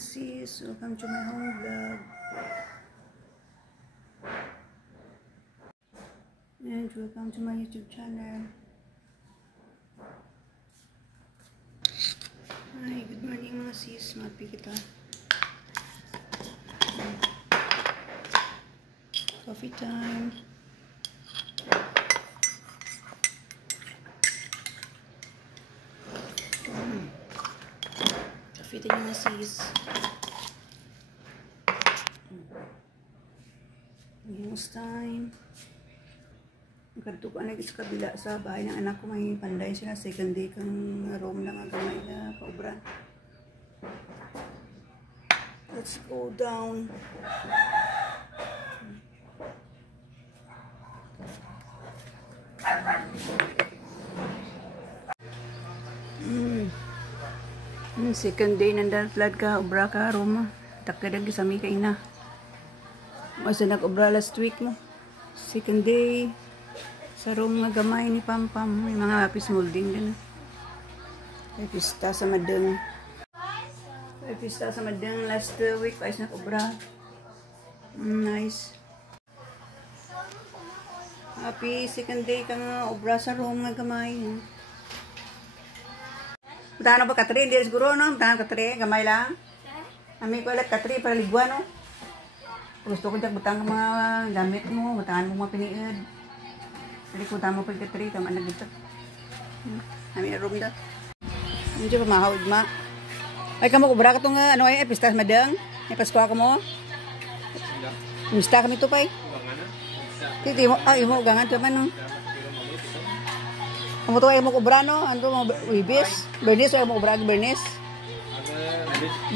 sis, welcome to my home vlog. And welcome to my YouTube channel. Hi, good morning mga sis, mapi kita. Coffee time. Coffee time mga sis. News time. Nagkatukan na sa kabila sa bahay ng anak ko, may panday sila. Second day kang room lang ang gamay na paubra. Let's go down. Second day nandang flood ka, ubra ka, room. Takdadag sa mi kay na. Masa nag-ubra last week mo. Second day sa room nga gamay ni Pampam. May mga lapis molding din. May pista sa madang. May pista sa madang last week. Ayos nag-ubra. Nice. Happy second day ka nga ubra sa room nga gamay. Butahan na ba katri? Hindi siguro, no? Butahan katri, gamay lang. Ami ko ulit katri para ligwa, no? Gusto ko dyan, butang mga gamit mo, butangan mo mga piniid. Hindi ko tama pa katri, tama na dito. Ami na room da. Hindi pa mahawid ma. Ay, kamo kubra ka itong, ano ay, pistas madang? May pasko ako mo? Mista kami ito pa eh. Titi mo, ay mo, gangan ito man, no? Kamu tuh ay mo kubra no, ando mo wibis, bernis ay mo kubra bernis.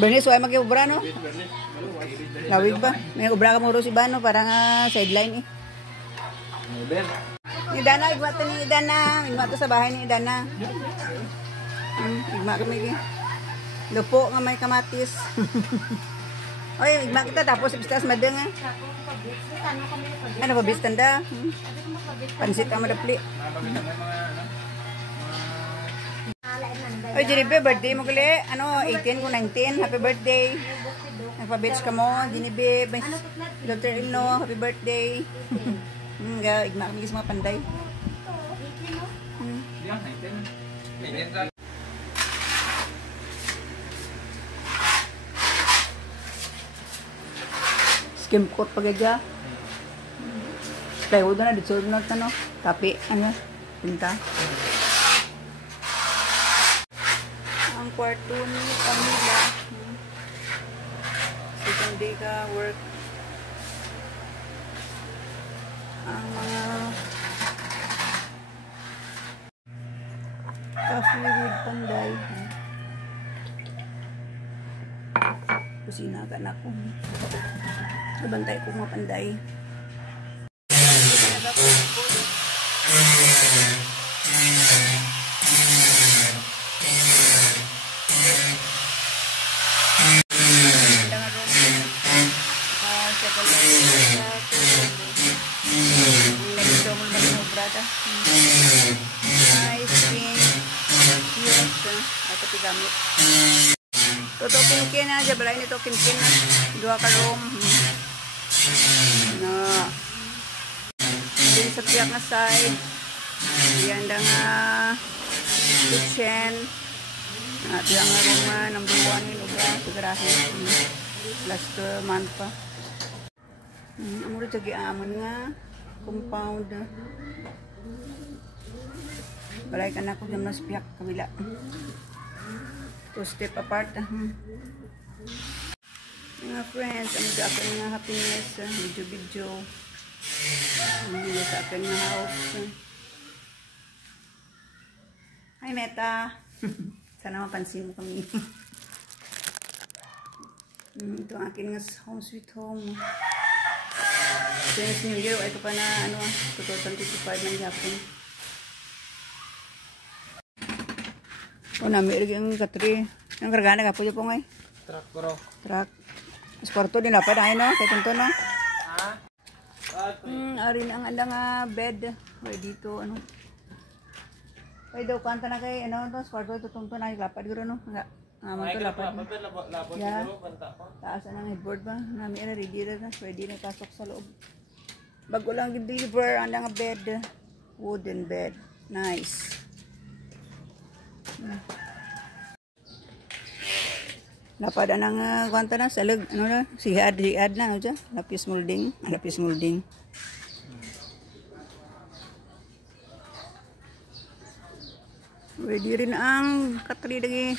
Bernis ay magkubra no. Lawig ba? May kubra ka mo ro si Bano parang sideline eh. Ni Dana, igma to ni Dana, igma to sa bahay ni Dana. Igma kami gi. Lupo nga may kamatis. Oy, igma kita tapos pistas madeng ah. Ano pa bis tanda? Pansit ka madapli. Oy, Jiribe, birthday mo gali. Ano, 18 ko 19. Happy birthday. Nagpa-beach ka mo. Jiribe, daughter-in-law. Happy birthday. Igma kami sa mga panday. Skim coat pagaya. Plywood na, dito na no. Tapi, ano, pinta. Ang kwarto ni Camila. Second day ka work. Ang mga coffee with panday. Kusina ka na ko. Nabantay ko mga panday. Toto kinkin na, jabalay nito kinkin na. Dua ka room. Na. Din sa piyak na side. Yan da nga kitchen. At yung nga room nga, number 1 yung ubra. Sigurahin. Last month pa. Amuro tagi amon nga. Compound. Balay ka na ko dyan mas piyak kabila. 2 step apart. Mga friends, ang sa akin nga happiness, video. Ang sa akin nga house. Hi Meta! Sana mapansin mo kami. Ito ang akin nga home sweet home. Since New Year, ay ko pa na 2025 ng Japon. O nami lagi ang katri. Ang kargana ka po yung ngay. Truck bro. Truck. Esporto din dapat ay no, kay tunto no. Arin ang andang bed. Way dito ano. Ay daw kanta na kay ano to, esporto to tunto na lapad guro no. Aman to lapad na. Yeah. Taas na ng headboard ba? Nami na ready na. Pwede na pasok sa loob. Bago lang deliver ang nga bed. Wooden bed. Nice. Lapad ang kwanta na salag ano na sihad na ano dyan. Lapis molding. Lapis molding. Pwede rin ang katri lagi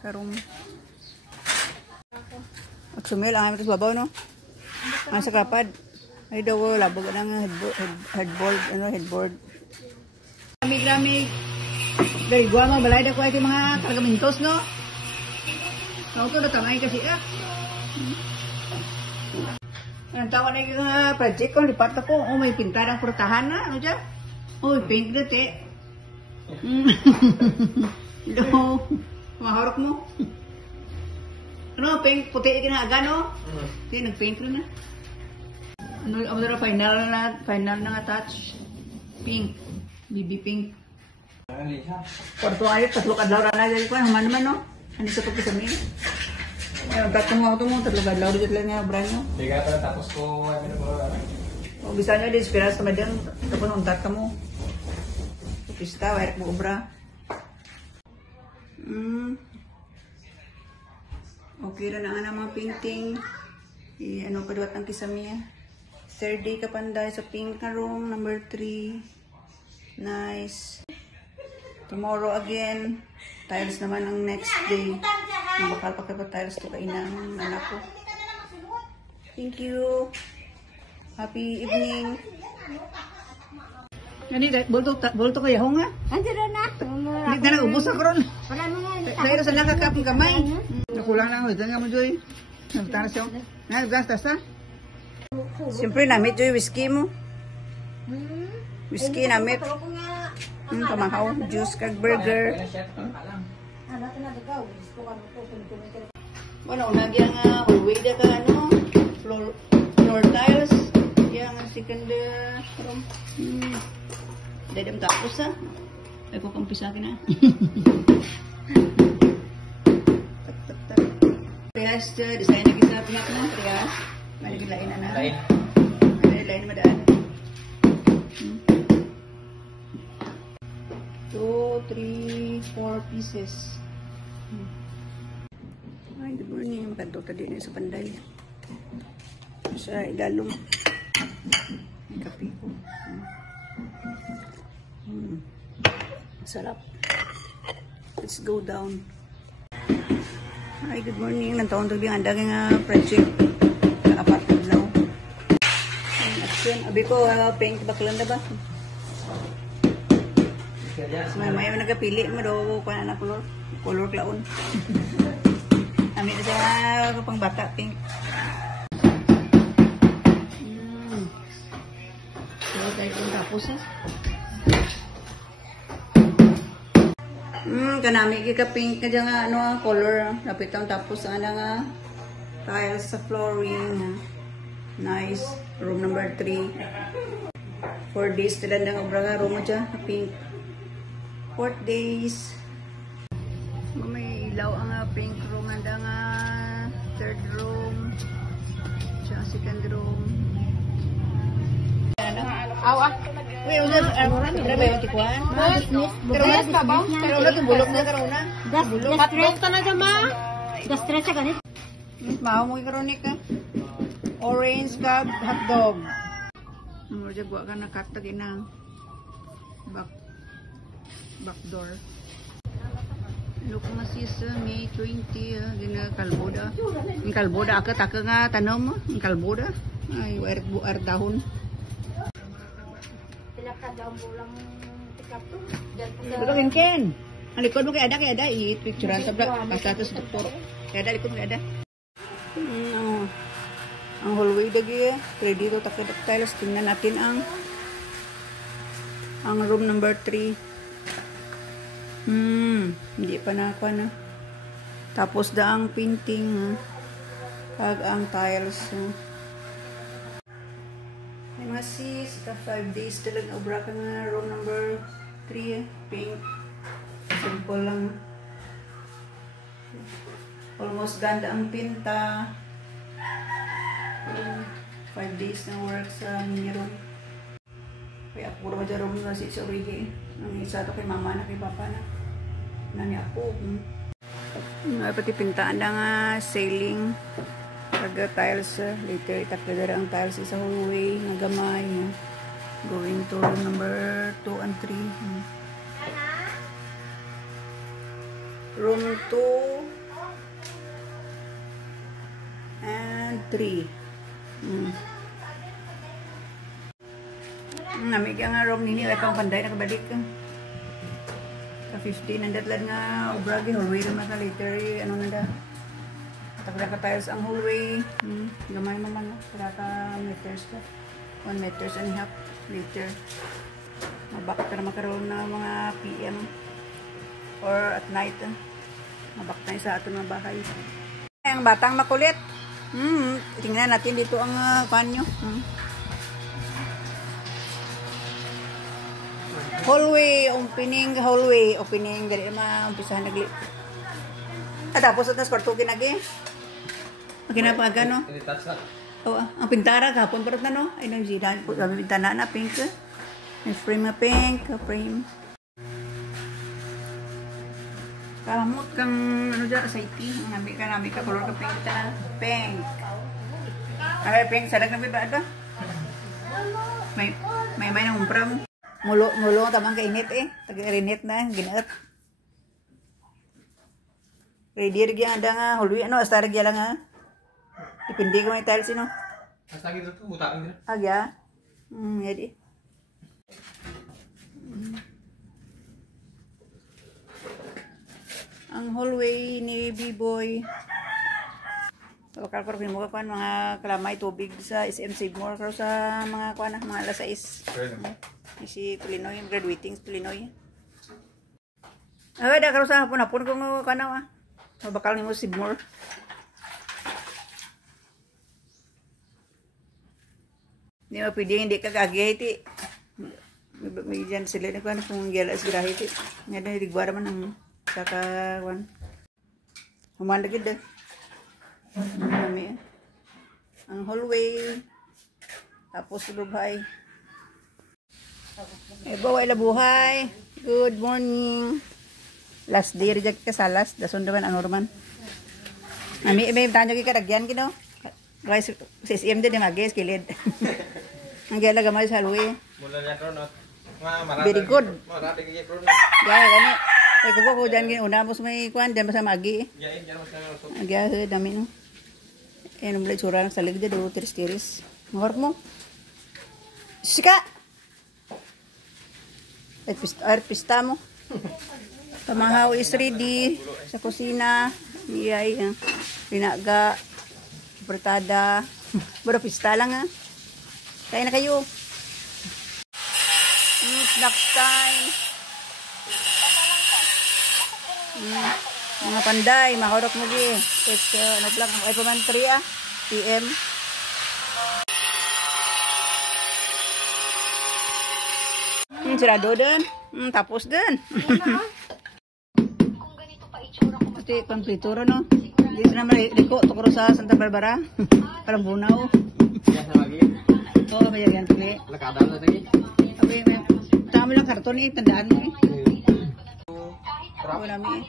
sa room. At sumil ang aming babaw no. Ang sa kapad. Ay daw labog ng headboard. Lamig. Dari gua mo balay da ko ay mga kargamentos no. Kau to datangay kasi Ang tawa na yung project ko lipat ako. Oh may pintarang purtahan na ano dyan. Oh pink na te. Hello. Maharap mo. Ano, pink, puti kinaaga, no? Hindi, nag-paint rin na. Ano, ang final na touch. Pink. BB pink. Kwarto ayot, tatlo kadlaw na dyan ko. Human naman, no? Ano sa pagkasamin? Ayun, tatlo mo ito mo, tatlo kadlaw dyan lang nga brand nyo. Biga pa, tapos ko, O, bisa nyo, di-esperas ka madyan. Tapos untat ka mo. Pista, wire mo obra. Okay na nga mga painting. Ano pa duwat ang kisamiya. Third day ka panday sa pink na room, number 3. Nice. Tomorrow again. Tiles naman ang next day. Bakal pa kayo tiles to kainang anak ko. Thank you. Happy evening. Ani bolto kaya ho nga. Andiyan na. Hindi na naubos ako ron. Wala mo nga. Dahil sa nakakapong kamay. Nakulang lang ako. Ito nga mo, Joy. Nagtara siya. Naggastas ha? Siyempre, namit, Joy, whiskey mo. Whiskey, namit. Kamahaw, juice, kag burger. Bueno, unagi ang hallway na ka, ano, floor tiles. Yang second room. Dadam tapos ha. Ay ko kang pisakin ha. Tak. Priyas design lagi sa pinak mo. Priyas. Malagin lain na na. Lain madaan. 2, 3, 4 pieces. Ay, good morning. Magkanto tadi na sa panday. Sa idalong. May kape ko. Sarap. Let's go down. Hi, good morning. Nantaon to biyang andang nga project. Apat na now. Action. Abi ko, pink baklan na ba? May nagapili mo daw kung ano na color klaon. Amin na sa pang bata, pink. So, tayo kung tapos ha. Kanami ka pink ka dyan nga, ano, color. Lapit ang tapos nga nga tiles sa flooring. Nice. Room number 3. 4 days tila nga obra nga room mo dyan. Pink. 4 days. May ilaw ang pink room. Handa nga third room. Tsaka second room. Awa. Wait, ulit. Pero ba yung tikuan? Pero ulit pa ba? Pero ulit yung bulok na karuna. Gas talaga ma. Gas stress ka ganit. Mau mo ikaronik ka. Orange ka hotdog. Ano dyan buwa ka na katag inang back door. Look masis May 20 gina kalboda. Ang kalboda taka nga tanom mo. Ang kalboda. Ay buar dahon. Daw bulang tikap to. Dugin ken. Ang likod mo kay ada i-picturean sa basta sa doktor. Kay ada likod mo kay ada. Ang hallway dagi ready to takid tiles. Tingnan natin ang room number 3. Hindi pa na ako na. Tapos ang painting pag ang tiles. Masis, 5 days talagang obra ka nga room number 3, pink. Simple lang. Almost ganda ang pinta. 5 days na work sa mini room. Kaya puro ba room na si Sorigi. Ang isa to kay mama na kay papa na. Nani ako. Pati pintaan na nga ceiling. Taga tiles. Later itakda ang tiles sa hallway. Nagamay. Going to room number 2 and 3. Room 2 and 3. Namig nga room nini ay pang panday nakabalik ka 15 nandatlan nga ubragi hallway naman ka later ano nanda takda ka tiles ang hallway gamay naman para ka meters ka 1 meters and a half later mabak ka na makaroon na mga PM or at night mabak na sa ato mga bahay ang batang makulit. Tingnan natin dito ang kanyo. Hallway, opening dali umpisahan nagli. Tapos at nas kwarto ginagi. Ginapag ano? Oh, ang pintara kahapon parot na no. Ay nang jidan po sabi bintana na pink. May frame na pink, frame. Kamot kang ano dyan sa iti. Nabi ka color ka pink ta. Pink. Ay pink sadag na ba ba? May nang umpram. Mulo tamang kainit Taga-rinit na ginaat. Ready rin ada nga hallway ano asta rin lang nga. Dipindi ko may tiles no. Asta gitu tuh butaan gitu. Agya. Jadi. Ang hallway ni B-Boy. Bakal ko rin mo kuan mga kalamay tubig sa SM Sigmore pero sa mga kuan mga alas 6. Si Tulinoy, graduating Tulinoy. Ay, da karo sa hapon ko kuan bakal nimo Sigmore. Di mo pwede hindi ka kagay ti. May dyan sila na kuan kung gilas grahe ti. Ngayon rigwara man ang saka kuan. Humanda gid. Ang hallway. Tapos lubhay. Baway la buhay. Good morning. Last day reject ka sa last. Dason naman ang norman. May tanyo ki kadagyan kino. Guys, CCM din magis kilid. Ang gala gamay sa hallway. Mula niya kron. Very good. Marami kay kron. Ya, gani. Ay ko dyan una mo sa may kuan dyan sa magi. Yain diyan mas kang Agya dami no. Ano mulai tsura ng salig dyan, tiris-tiris. Mahorap mo. Sika! Pista mo. Pamahaw is ready. Sa kusina. Iyay. Pinaga. Bertada. Baro pista lang ha. Kaya na kayo. Snack time. Mga panday, mahorok mo gi. It's ano lang, ay paman 3 PM. Sirado din. Tapos din. Pati pamplitura no. Dito naman liko tukro sa Santa Barbara. Parang bunaw. Ya sa lagi. Oo, may yan tuli. Lakadaan na lagi. Abi, tama lang karton tandaan mo Wala mi.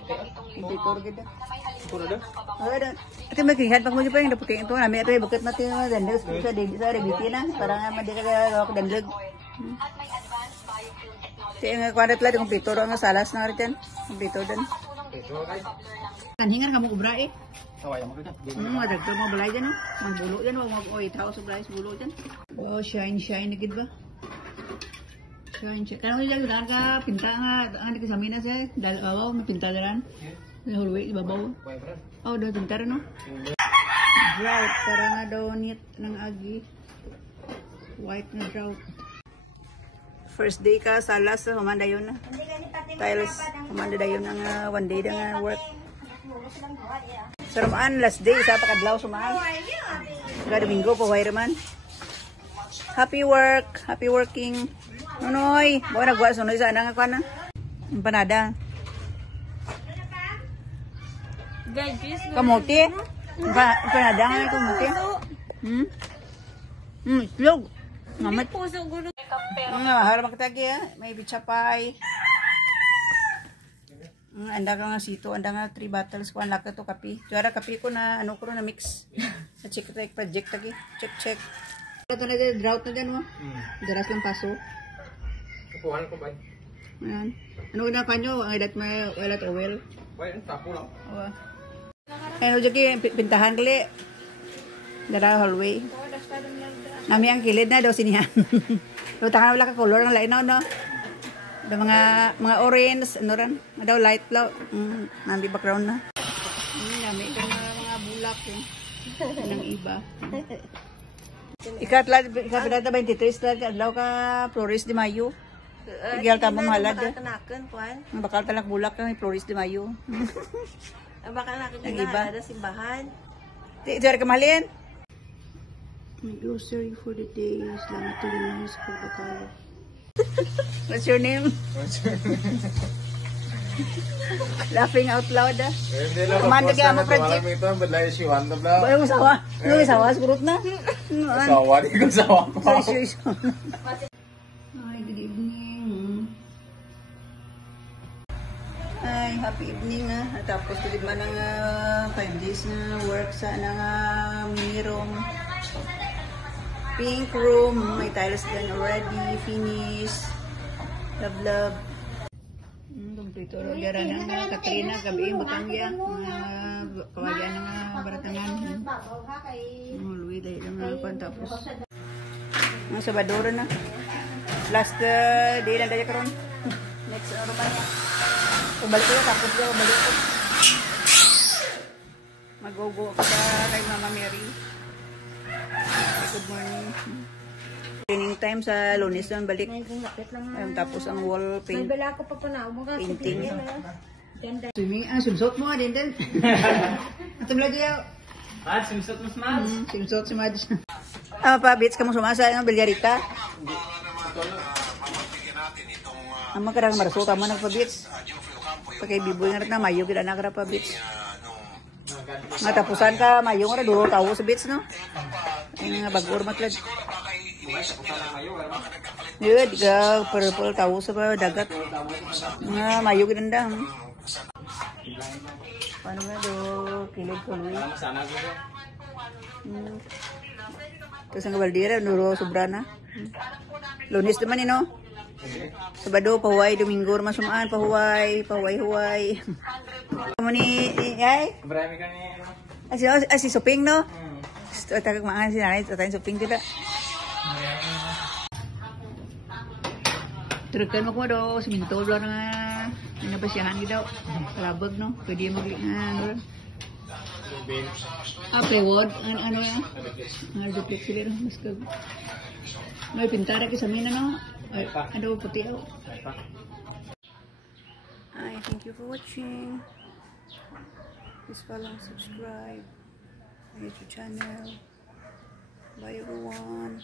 Dito gid. Puro da. Ada. Ati magkihat pag mo pa yung dapat ito nami ato buket natin mga dandog sa debiti na para nga madi ka gawak dandog. Ti nga kwadat la kung pito nga salas na ritan. Pito din. Ito kay. Kanhingan ka mo kubra Kawaya mo kita. Madagto mo balay dyan Magbulo dyan wag mo itaw sa balay bulo dyan. Oh, shine na gid ba? Shine. Kano nila lugar ka pinta nga ang kasami na sa dalawa na pinta daran. Sa hallway ibabaw. Oh, daw pinta no. Drought para nga daw nit ng agi. White na drought. First day ka salas humanda yun na. Tiles humanda dayon nga one day nga work. Saramaan last day sa pakadlaw sumaan. Kada Domingo po way man. Happy work, happy working. Nonoy, bawa nagwa sunoy sana nga kana. Empanada. Guys, Kamuti. Panadang na kamuti. Itlog. Mamat. puso gulo. Harap magtagi ha. May bichapay. Anda ka nga sito, anda nga 3 bottles ko, anlak na to kapi. Jara kapi ko na, ano ko na mix. Sa check project lagi. Check. Ito na dyan, drought na dyan mo. Garas lang paso. Kukuhan ko ba? Ayan. Ano na kanyo, ang ilat may walat oil. Wait, tapo lang. Awa. Ano dyan pintahan kali. Dara hallway. Nami ang kilid na daw sinihan. Lutangan wala ka color ng lainaw no. Da mga orange, ano ran? Daw light blue. Nandi background na. Nami ka mga bulak eh. Ng iba. Ikatla 23 adlaw ka Flores de Mayo. Igal ka mo mahalad. Bakal talak bulak ka may Flores de Mayo. Baka nakikita Ang iba. na simbahan. Di ka mahalin. My grocery for the day is lang tuloy sa pagkakala. What's your name? Laughing out loud ah. Hindi lang. Amanda kaya mo project. Alam ito, badlay si Juan na bla. Bayo mo sawa. Ano yung sawa? Sigurot na. Sawa, di ko sawa ko. Sorry. Hi, good evening. Ay, happy evening ah. Tapos tulid man ng 5 days na work sa mini room. Pink room. May tiles done already. Finish. Love. Kompleto gara ng Katrina. Gabi yung Batangya. Kawayan ng Baratangan. Luwi dahil lang pan tapos. Ang Sabadora na. Last day lang tayo karon. Next naman niya. Balik ko tapos ko balik ko. Mag-go ako kay Mama Mary. Good morning. Cleaning time sa Lunes naman balik. Tapos ang wall paint. Bala ko pa na mga Painting. Swimming. Swimsuit mo din. Ato lagi yaw. Simsot mas mas. Swimsuit si Madge. Pa, beach ka mo sumasa ng Villarita. Ang makarang marasuta mo nagpa-beach. Pagkay biboy nga rin na mayo, gila na ka pa beach. Matapusan ka, mayo nga rin, duro tao sa beach, no? Ay nga bagur matlad. Yun, ka purple tao sa dagat. Nga mayo ginanda. Paano nga do, kilig ko, no? Tapos ang kabaldira, duro sobra na. Lunes naman, no? Sabado, pahuway, Domingo, masumaan, pahuway. Kamu ni, ay? Marami ka ni, Si Suping, no? Tagag maangan si nanay, tayo Suping kita. Turakan mo ko daw, siminto, wala na nabasyahan kita. Kalabag, no? Pwede maglingan, plywood, ano yan? Duplex sila, no? Mas kag... May pintara ka sa mina, no? Ano puti ako? Hi, thank you for watching. Please follow and subscribe my YouTube channel. Bye everyone.